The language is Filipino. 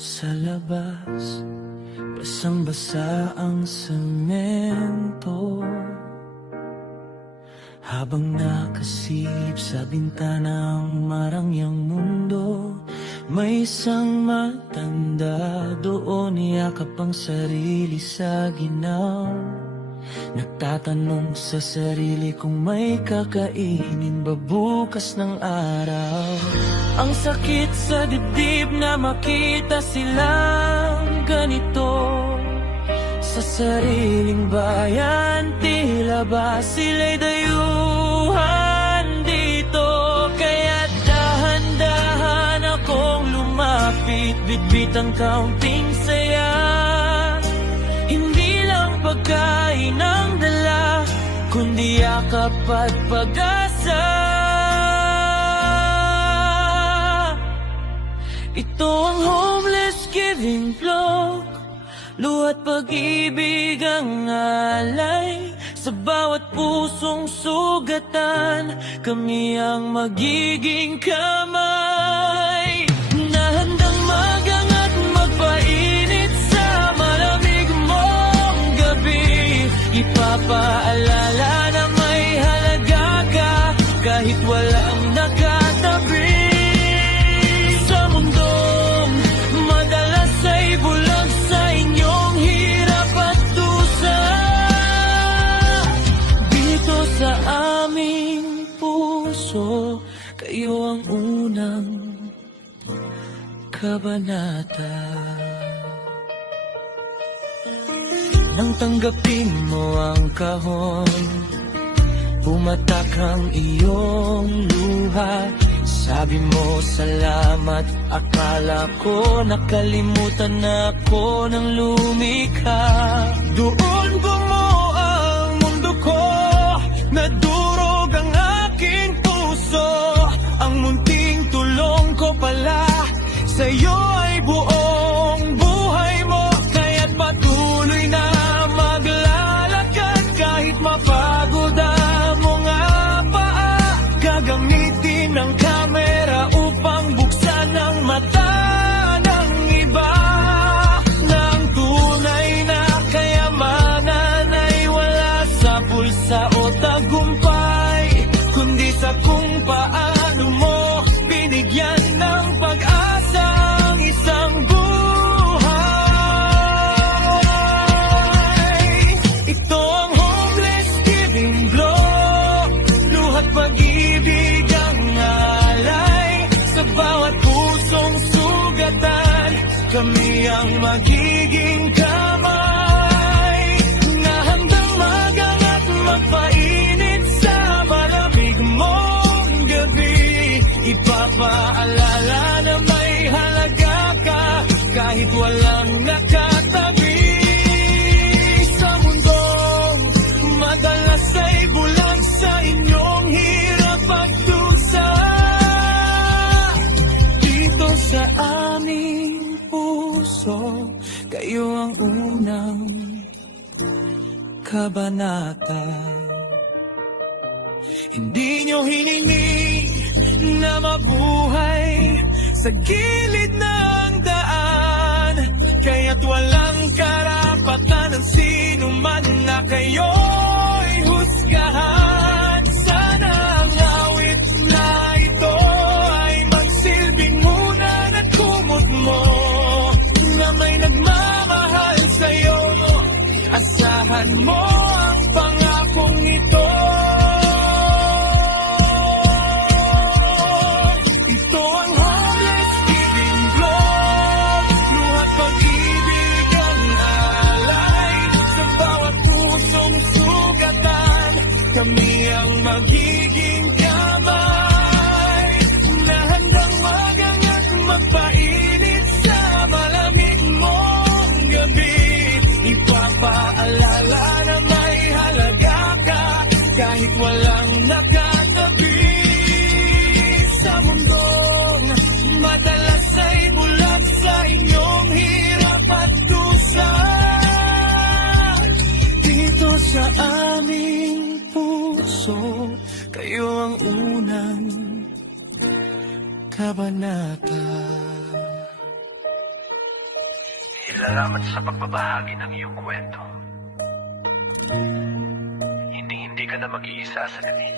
Sa labas, basang-basa ang semento. Habang nakasilip sa bintana ang marangyang mundo, may isang matanda doon, yakap ang sarili sa ginaw. Nagtatanong sa sarili kung may kakainin ba bukas ng araw. Ang sakit sa dibdib na makita silang ganito. Sa sariling bayan, tila ba sila'y dayuhan dito. Kaya dahan-dahan akong lumapit, bitbit ang kaunting saya. Hindi lang pagkain ang dala, kundi yakap at pag-asa. Ito ang homeless giving block, luha't pag-ibig ang alay. Sa bawat pusong sugatan, kami ang magiging kamay. Na handang magangat, magpainit sa malamig mong gabi. Ipapaalala na may halaga ka, kahit walang nakatabi. Sa mundong madalas ay bulag sa inyong hirap at dusa, dito sa aming puso, kayo ang unang kabanata. Nang tanggapin mo ang kahon, pumatak ang iyong luha. Sabi mo salamat, akala ko nakalimutan na ako ng lumikha. Doon bumuo ang mundo ko, nadurog ang aking puso. Ang munting tulong ko pala sa'yo ay buong buhay mo. Kaya't patuloy na maglalakad kahit mapagod ang mga paa. Gagamitin ang kamera upang buksan ang mata ng iba. Nang tunay na kayamanan ay wala sa bulsa o tagumpay, kundi sa kung paano mo binigyan ng pag-asa ang isang buhay. Ito ang homeless giving blow, luha't pag-ibig ang alay. Sa bawat pusong sugatan, kami ang magiging kamay. Na handang magangat, magpainit sa malamig mong gabi. Ipapaalala na may halaga ka, kahit walang nakatabi. Sa mundong madalas ay bulag sa inyong hirap at dusa, dito sa aming puso, kayo ang unang kabanata. Hindi nyo hiningi na mabuhay sa gilid ng daan, kaya't walang karapatan ng sino man na kayo'y husgahan. Sana ang awit na ito ay magsilbing unan at kumot mo, na may nagmamahal sa'yo. Asahan mo ang pangakong ito. Ito ang homeless giving blow, luha't pag-ibig ang alay. Sa bawat pusong sugatan, kami ang magiging kamay. Na handang magangat, magpainit sa malamig mong gabi. Ipapaalala na may halaga ka, kahit walang nakatabi. Sa mundong madalas ay bulag sa inyong hirap at dusa, dito sa aming puso, kayo ang unang kabanata. Salamat sa pagbabahagi ng iyong kwento. Hindi ka na mag-iisa sa gabi.